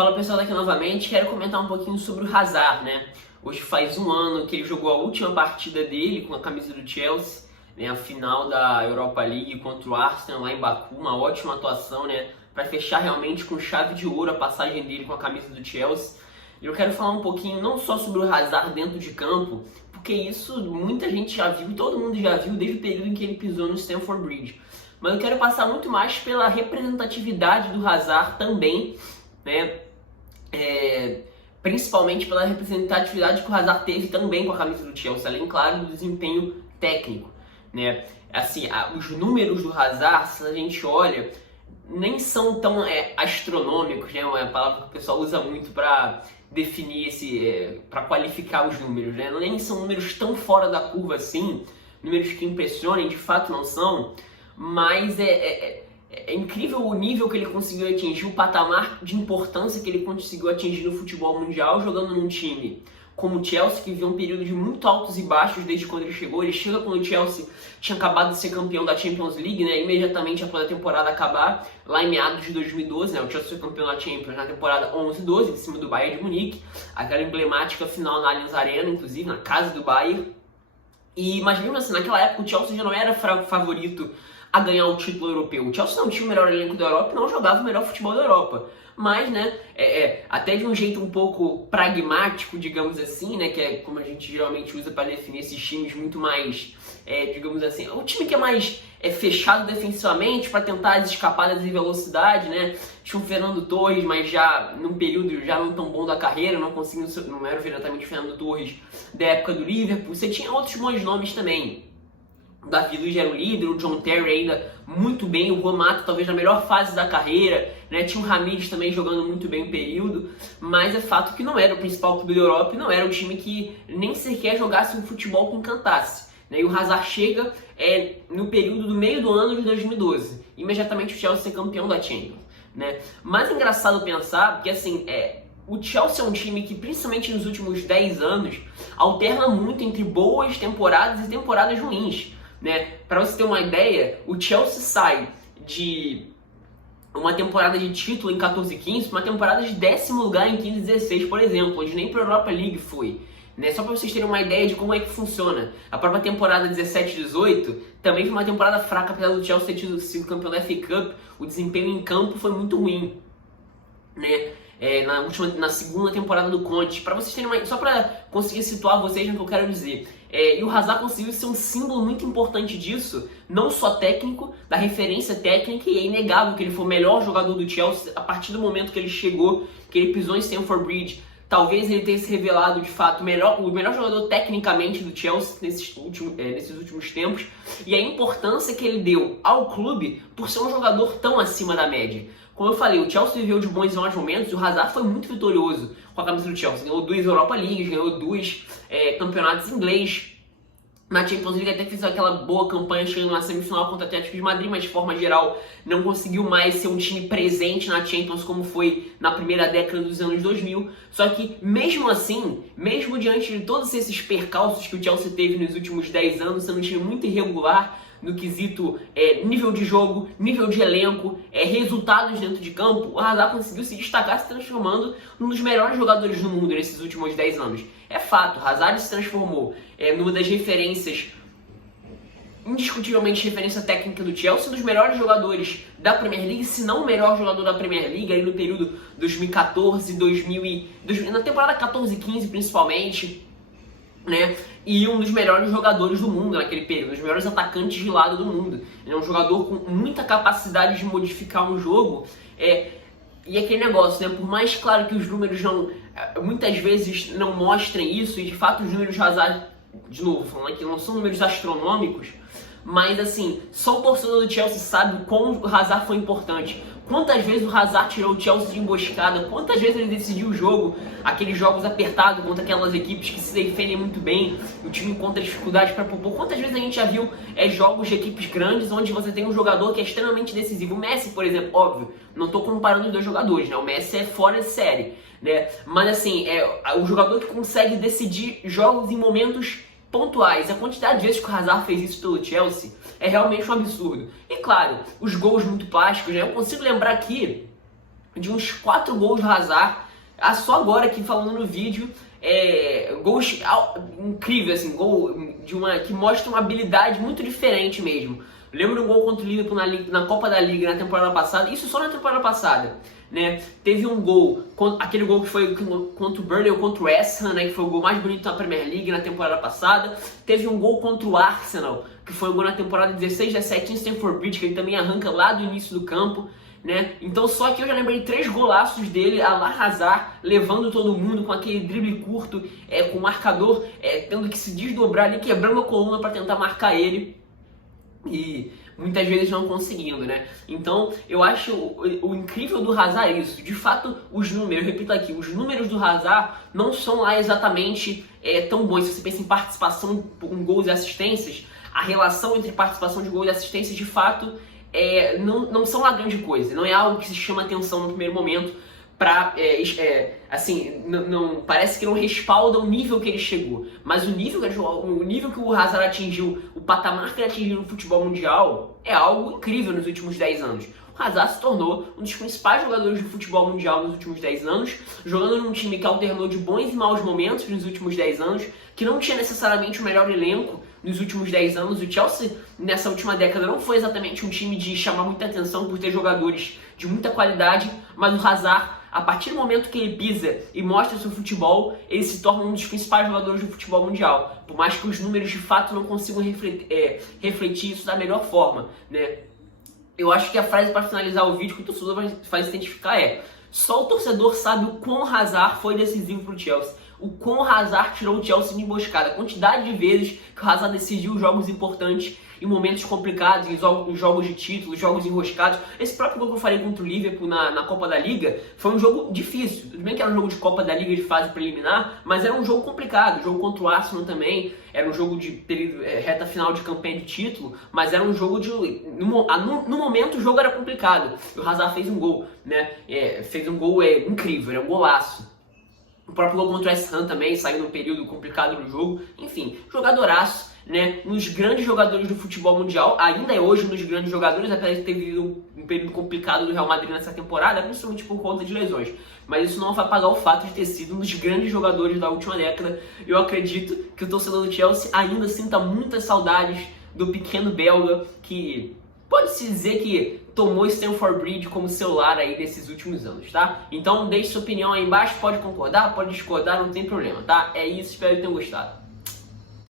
Fala pessoal, daqui novamente, quero comentar um pouquinho sobre o Hazard, né? Hoje faz um ano que ele jogou a última partida dele com a camisa do Chelsea, né? A final da Europa League contra o Arsenal lá em Baku, uma ótima atuação, né? Para fechar realmente com chave de ouro a passagem dele com a camisa do Chelsea. E eu quero falar um pouquinho não só sobre o Hazard dentro de campo, porque isso muita gente já viu, todo mundo já viu desde o período em que ele pisou no Stamford Bridge. Mas eu quero passar muito mais pela representatividade do Hazard também, né? Principalmente pela representatividade que o Hazard teve também com a camisa do Chelsea, além, claro, do desempenho técnico, né? Assim, os números do Hazard, se a gente olha, nem são tão astronômicos, né? É uma palavra que o pessoal usa muito para definir para qualificar os números, né? Nem são números tão fora da curva assim, números que impressionem, de fato não são, mas é incrível o nível que ele conseguiu atingir, o patamar de importância que ele conseguiu atingir no futebol mundial, jogando num time como o Chelsea, que viveu um período de muito altos e baixos desde quando ele chegou. Ele chega quando o Chelsea tinha acabado de ser campeão da Champions League, né, imediatamente após a temporada acabar, lá em meados de 2012, né, o Chelsea foi campeão da Champions na temporada 11-12, em cima do Bayern de Munique, aquela emblemática final na Allianz Arena, inclusive, na casa do Bayern. Mas mesmo assim, naquela época o Chelsea já não era favorito a ganhar o título europeu. O Chelsea não tinha o melhor elenco da Europa e não jogava o melhor futebol da Europa. Mas, né, até de um jeito um pouco pragmático, digamos assim, né, que é como a gente geralmente usa para definir esses times muito mais, digamos assim, o time que é mais fechado defensivamente para tentar as escapadas de velocidade, né, tinha o Fernando Torres, mas já num período já não tão bom da carreira, não era exatamente o Fernando Torres da época do Liverpool. Você tinha outros bons nomes também. O Davi Luiz era o líder, o John Terry ainda muito bem, o Juan Mata talvez na melhor fase da carreira, né? Tinha o Ramires também jogando muito bem o período, mas é fato que não era o principal clube da Europa e não era um time que nem sequer jogasse um futebol que encantasse, né? E o Hazard chega no período do meio do ano de 2012, imediatamente o Chelsea ser campeão da Champions, né? Mas é engraçado pensar, porque assim, o Chelsea é um time que, principalmente nos últimos 10 anos, alterna muito entre boas temporadas e temporadas ruins, né? Para você ter uma ideia, o Chelsea sai de uma temporada de título em 14-15 para uma temporada de 10º lugar em 15-16, por exemplo, onde nem para a Europa League foi, né? Só para vocês terem uma ideia de como é que funciona. A própria temporada 17-18 também foi uma temporada fraca, apesar do Chelsea ter sido campeão da FA Cup. O desempenho em campo foi muito ruim, né? Na segunda temporada do Conte, para vocês terem só para conseguir situar vocês no que eu quero dizer. E o Hazard conseguiu ser um símbolo muito importante disso, não só técnico, da referência técnica, e é inegável que ele foi o melhor jogador do Chelsea a partir do momento que ele chegou, que ele pisou em Stamford Bridge. Talvez ele tenha se revelado de fato o melhor jogador tecnicamente do Chelsea nesses últimos tempos, e a importância que ele deu ao clube por ser um jogador tão acima da média. Como eu falei, o Chelsea viveu de bons e maus momentos, e o Hazard foi muito vitorioso com a camisa do Chelsea. Ganhou 2 Europa Leagues, ganhou 2 campeonatos inglês. Na Champions League até fez aquela boa campanha, chegando na semifinal contra o Atlético de Madrid, mas de forma geral não conseguiu mais ser um time presente na Champions como foi na primeira década dos anos 2000. Só que mesmo assim, mesmo diante de todos esses percalços que o Chelsea teve nos últimos 10 anos, sendo um time muito irregular no quesito nível de jogo, nível de elenco, resultados dentro de campo, o Hazard conseguiu se destacar, se transformando num dos melhores jogadores do mundo nesses últimos 10 anos. É fato, o Hazard se transformou numa das referências, indiscutivelmente referência técnica do Chelsea, um dos melhores jogadores da Premier League, se não o melhor jogador da Premier League, ali no período 2014, na temporada 14-15 principalmente, né? E um dos melhores jogadores do mundo naquele período, um dos melhores atacantes de lado do mundo. Ele é um jogador com muita capacidade de modificar um jogo. E aquele negócio, né? Por mais claro que os números muitas vezes não mostrem isso, e de fato os números Hazard, de novo, falando aqui, não são números astronômicos, mas assim, só o torcedor do Chelsea sabe como o Hazard foi importante. Quantas vezes o Hazard tirou o Chelsea de emboscada, quantas vezes ele decidiu o jogo, aqueles jogos apertados contra aquelas equipes que se defendem muito bem, o time encontra dificuldade para propor. Quantas vezes a gente já viu jogos de equipes grandes onde você tem um jogador que é extremamente decisivo. O Messi, por exemplo, óbvio, não estou comparando os dois jogadores, né? O Messi é fora de série, né? Mas assim, o jogador que consegue decidir jogos em momentos pontuais. A quantidade de vezes que o Hazard fez isso pelo Chelsea é realmente um absurdo. E claro, os gols muito plásticos, né? Eu consigo lembrar aqui de uns 4 gols do Hazard, só agora aqui falando no vídeo, gols incrível, assim, gol que mostra uma habilidade muito diferente mesmo. Lembro um gol contra o Liverpool na Copa da Liga na temporada passada, isso só na temporada passada, né? Teve um gol, aquele gol que foi contra o Burnley ou contra o West Ham, né? Que foi o gol mais bonito da Premier League na temporada passada. Teve um gol contra o Arsenal, que foi um gol na temporada 16-17 em Stamford Bridge, que ele também arranca lá do início do campo, né? Então só aqui eu já lembrei 3 golaços dele, a la Hazard, levando todo mundo com aquele drible curto, com o marcador tendo que se desdobrar ali, quebrando a coluna para tentar marcar ele. E muitas vezes não conseguindo, né? Então eu acho o incrível do Hazard é isso. De fato, os números, eu repito aqui, os números do Hazard não são lá exatamente tão bons. Se você pensa em participação em gols e assistências, a relação entre participação de gols e assistências, de fato, não são uma grande coisa. Não é algo que se chama atenção no primeiro momento. Assim, não parece que não respalda o nível que ele chegou, mas o nível que o Hazard atingiu, o patamar que ele atingiu no futebol mundial é algo incrível nos últimos 10 anos. O Hazard se tornou um dos principais jogadores do futebol mundial nos últimos 10 anos, jogando num time que alternou de bons e maus momentos nos últimos 10 anos, que não tinha necessariamente o melhor elenco nos últimos 10 anos. O Chelsea, nessa última década, não foi exatamente um time de chamar muita atenção por ter jogadores de muita qualidade, mas o Hazard, a partir do momento que ele pisa e mostra seu futebol, ele se torna um dos principais jogadores do futebol mundial. Por mais que os números de fato não consigam refletir isso da melhor forma, né? Eu acho que a frase para finalizar o vídeo que o torcedor vai se identificar só o torcedor sabe o quão Hazard foi decisivo para o Chelsea. O quão Hazard tirou o Chelsea de emboscada. A quantidade de vezes que o Hazard decidiu jogos importantes em momentos complicados, em jogos de título, jogos enroscados. Esse próprio gol que eu falei contra o Liverpool na Copa da Liga foi um jogo difícil. Tudo bem que era um jogo de Copa da Liga de fase preliminar, mas era um jogo complicado. O jogo contra o Arsenal também era um jogo de reta final de campanha de título, mas era um jogo no momento o jogo era complicado. E o Hazard fez um gol, né? Fez um gol incrível, era um golaço. O próprio gol contra o West Ham também saiu num período complicado no jogo. Enfim, jogadoraço, né? Nos grandes jogadores do futebol mundial, ainda é hoje um dos grandes jogadores, apesar de ter vivido um período complicado do Real Madrid nessa temporada, principalmente por conta de lesões. Mas isso não vai apagar o fato de ter sido um dos grandes jogadores da última década. Eu acredito que o torcedor do Chelsea ainda sinta muitas saudades do pequeno belga que pode-se dizer que tomou Stamford Bridge como seu lar aí nesses últimos anos, tá? Então deixe sua opinião aí embaixo, pode concordar, pode discordar, não tem problema, tá? É isso, espero que tenham gostado.